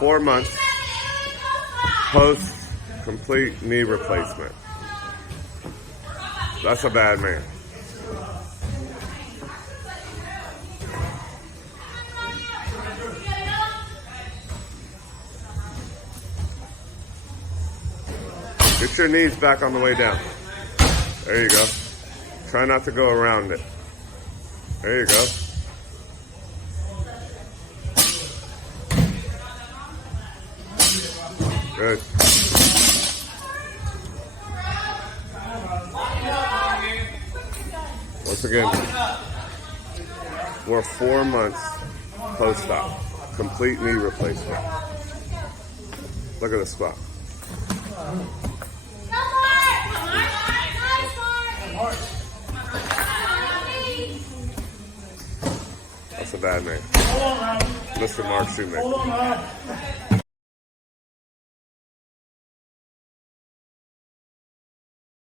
4 months post complete knee replacement. That's a bad man. Get your knees back on the way down. There you go. Try not to go around it. There you go. Good. Once again, we're 4 months post-op. Complete knee replacement. Look at the spot. That's a bad man. Mr. Mark Shoemaker.